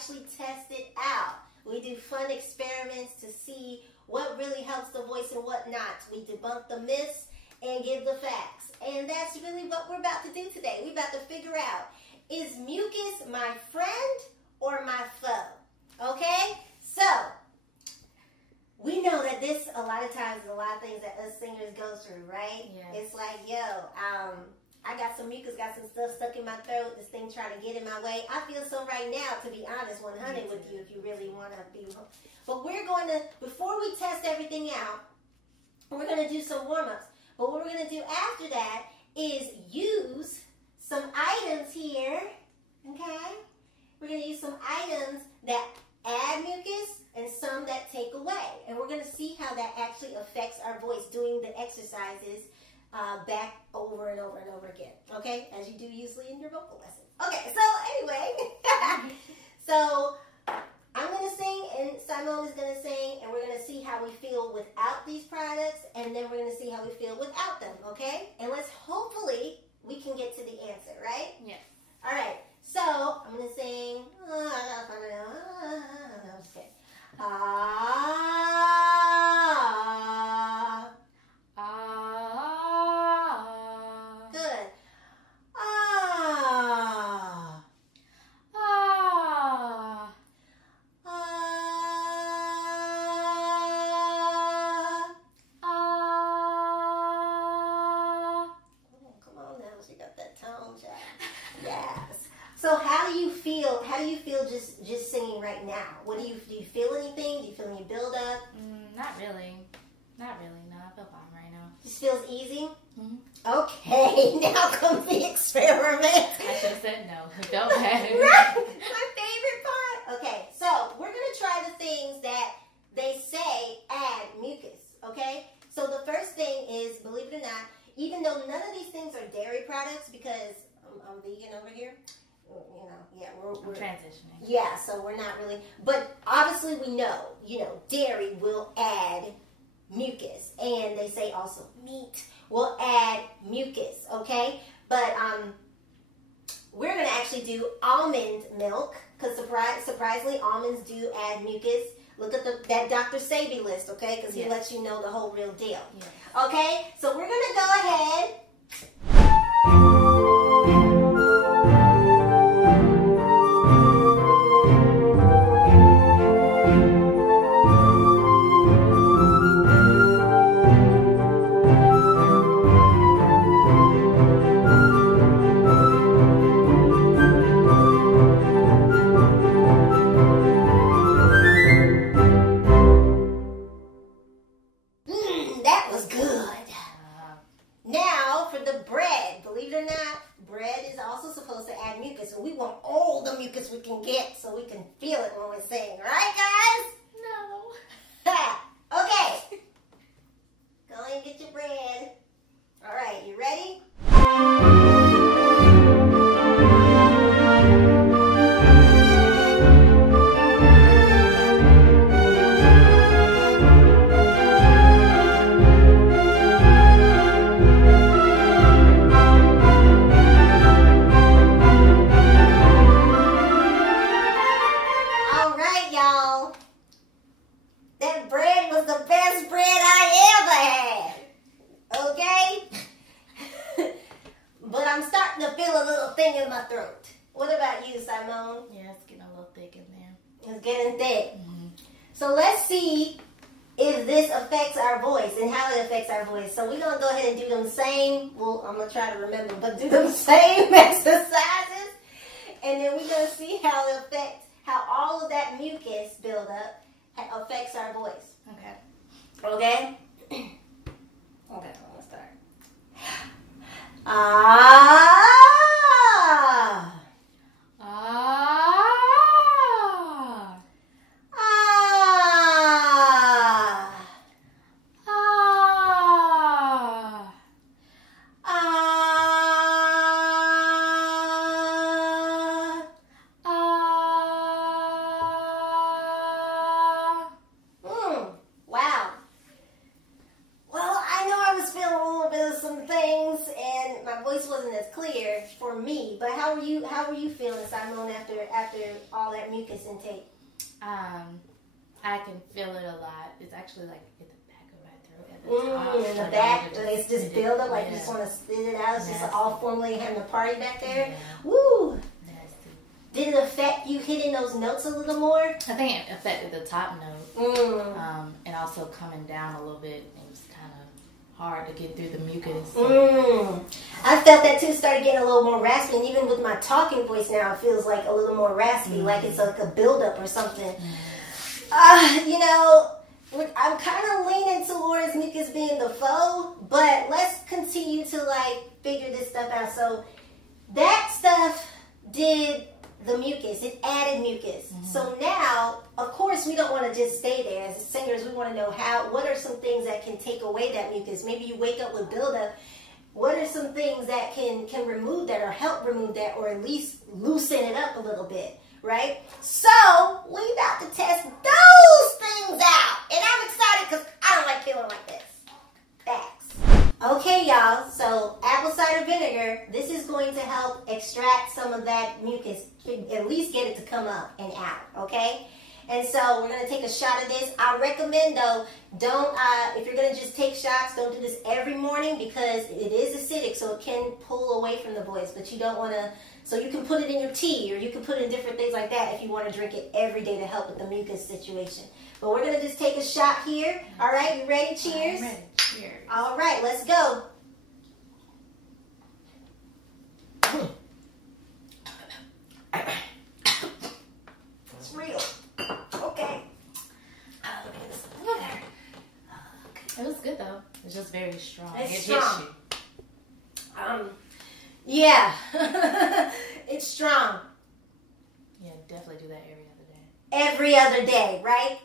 actually test it out. We do fun experiments to see what really helps the voice and what not. We debunk the myths and give the facts. And that's really what we're about to do today. We're about to figure out, is mucus my friend or my foe? Okay? So, we know that this, a lot of times, is a lot of things that us singers go through, right? Yeah. It's like, yo, I got some mucus, got some stuff stuck in my throat, this thing trying to get in my way. I feel so right now, to be honest, 100 with you, if you really want to be. But we're going to, before we test everything out, we're going to do some warm-ups. But what we're going to do after that is use some items here, okay? We're going to use some items that add mucus and some that take away. And we're going to see how that actually affects our voice doing the exercises back over and over and over again, okay? As you do usually in your vocal lessons. Okay, so anyway, so I'm going to sing and Symoné is going to sing, and we're going to see how we feel without these products, and then we're going to see how we feel without them, okay? And let's hopefully we can get to the answer, right? Yes. All right, so I'm going to sing, I'm just kidding. Good. Come on now, she got that tone, child. Yes. So how do you feel? How do you feel just singing right now? What do you feel anything? Do you feel any build up? Not really. Not really. No, I feel fine right now. Just feels easy. Mm-hmm. Okay, now comes the experiment. I should have said no. Go ahead. Right, my favorite part. Okay, so we're gonna try the things that they say add mucus. Okay, so the first thing is, believe it or not, even though none of these things are dairy products, because I'm vegan over here. You know, yeah, we're transitioning. Yeah, so we're not really, but obviously we know, dairy will add mucus, and they say also meat will add mucus, okay? But we're gonna actually do almond milk, because surprisingly, almonds do add mucus. Look at that Dr. Sabi list, okay? Because he lets you know the whole real deal. Yeah. Okay, so we're gonna go ahead. We can get so we can feel it when we sing, right guys? No. Okay. Go ahead and get your bread. All right, you ready? In my throat. What about you, Symoné? Yeah, it's getting a little thick in there. It's getting thick. Mm-hmm. So let's see if this affects our voice and how it affects our voice. So we're going to go ahead and do them same. Well, I'm going to try to remember, but do them same exercises. And then we're going to see how it affects, how all of that mucus buildup affects our voice. Okay. Okay? Okay, I'm going to start. voice wasn't as clear for me. But how were you feeling, Symoné, after all that mucus intake? I can feel it a lot. It's actually like at the back of my throat, at the top. In the back, it's just build up, like you just want to spit it out. It's just all formulating, having a party back there. Yeah. Woo! Nasty. Did it affect you hitting those notes a little more? I think it affected the top note, and also coming down a little bit. It was kind of hard to get through the mucus. I felt that too. Started getting a little more raspy, and even with my talking voice now, it feels like a little more raspy, like it's like a buildup or something. You know, I'm kind of leaning towards mucus being the foe, but let's continue to like figure this stuff out. So that stuff did the mucus. It added mucus. So now, of course, we don't want to just stay there. As singers, we want to know what are some things that can take away that mucus. Maybe you wake up with buildup. What are some things that can remove that or help remove that or at least loosen it up a little bit? Right? So, we about to test those things out. And I'm excited because I don't like feeling like this. Facts. Okay, y'all. So, apple cider vinegar, this is going to help extract some of that mucus. At least get it to come up and out. Okay? And so, we're going to take a shot of this. I recommend, though, don't, if you're going to just take shots, don't do this every morning because it is acidic, so it can pull away from the voice. But you don't want to. So you can put it in your tea or you can put it in different things like that if you want to drink it every day to help with the mucus situation. But we're going to just take a shot here. All right, you ready? Cheers. I'm ready. Cheers. All right, let's go. It's real. Okay. Let me get this over there. It was good though. It's just very strong. It's it strong. hits you. Yeah, it's strong. Yeah, definitely do that every other day. Every other day, right?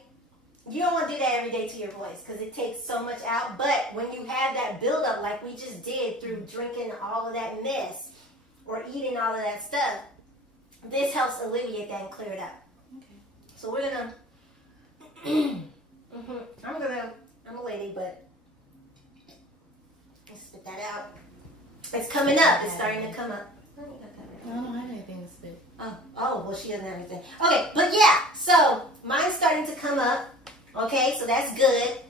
You don't want to do that every day to your voice because it takes so much out. But when you have that buildup like we just did through drinking all of that mess or eating all of that stuff, this helps alleviate that and clear it up. Okay. So we're going to... I'm a lady, but let's spit that out. It's coming up. It's starting to come up. I don't have anything to spit. Oh, well, she doesn't have anything. Okay, but yeah, so mine's starting to come up. Okay, so that's good.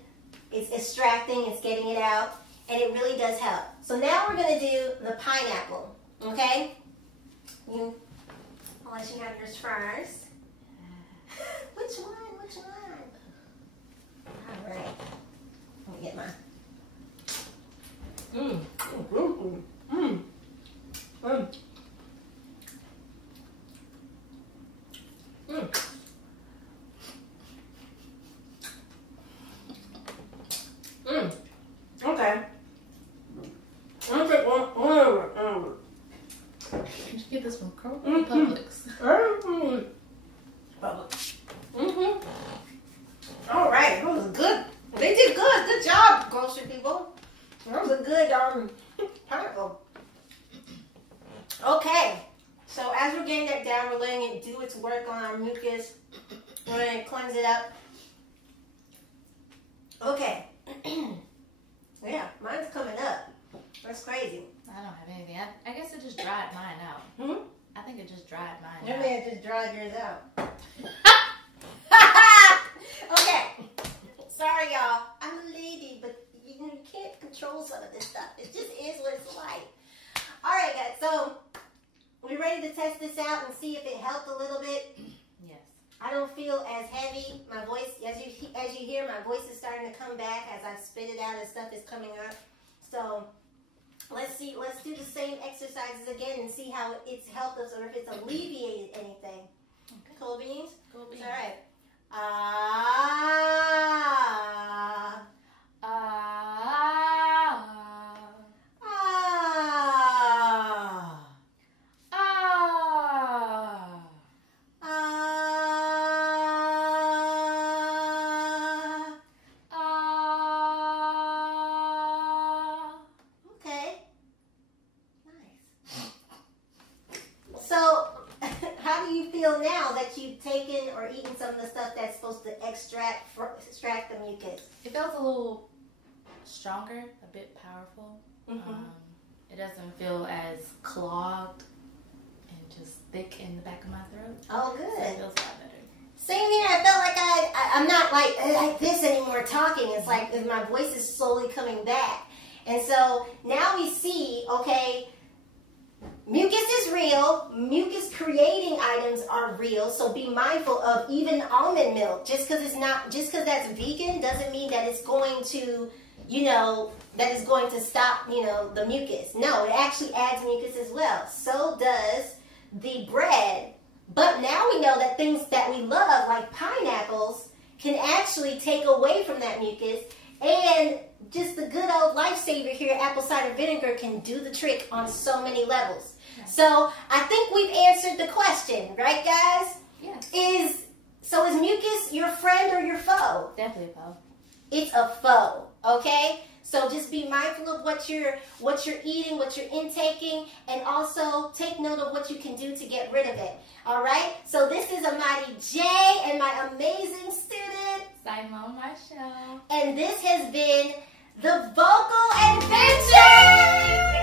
It's extracting, it's getting it out, and it really does help. So now we're going to do the pineapple. Okay? I'll let you have yours first. Which one? All right. Let me get mine. Okay. I'm gonna take one. Did you get this from Publix? All right, that was good. They did good. Good job, grocery people. That was a good pineapple. Okay, so as we're getting that down, we're letting it do its work on our mucus. We're going to cleanse it up. Okay. Yeah, mine's coming up. That's crazy. I don't have anything. I guess it just dried mine out. I think it just dried mine out. Your man just dried yours out. Okay. Sorry, y'all. I'm a lady, but you can't control some of this stuff. It just is what it's like. All right, guys. So we ready to test this out and see if it helped a little bit? Yes. I don't feel as heavy. My voice, as you hear, my voice is starting to come back as I spit it out and stuff is coming up. So let's see. Let's do the same exercises again and see how it's helped us or if it's alleviated anything. Okay. Cool beans? Cool beans. All right. Okay. Nice. So, how do you feel now that you've taken or eaten some of the stuff that's supposed to extract the mucus? It felt a little stronger, a bit powerful. It doesn't feel as clogged and just thick in the back of my throat. Oh, good. So it feels a lot better. Same here. I felt like I'm not like this anymore talking. It's like my voice is slowly coming back. And so now we see, okay, mucus is real. Mucus creating items are real. So be mindful of even almond milk. Just because that's vegan doesn't mean that it's going to, that it's going to stop, the mucus. No, it actually adds mucus as well. So does the bread. But now we know that things that we love, like pineapples, can actually take away from that mucus. And just the good old lifesaver here, apple cider vinegar, can do the trick on so many levels. Yes. So I think we've answered the question, right, guys? Yes. Is mucus your friend or your foe? Definitely a foe. It's a foe, okay? So just be mindful of what you're eating, what you're intaking, and also take note of what you can do to get rid of it. All right? So this is Amadi Jae and my amazing student, Symoné. and this has been the Vocal Adventure!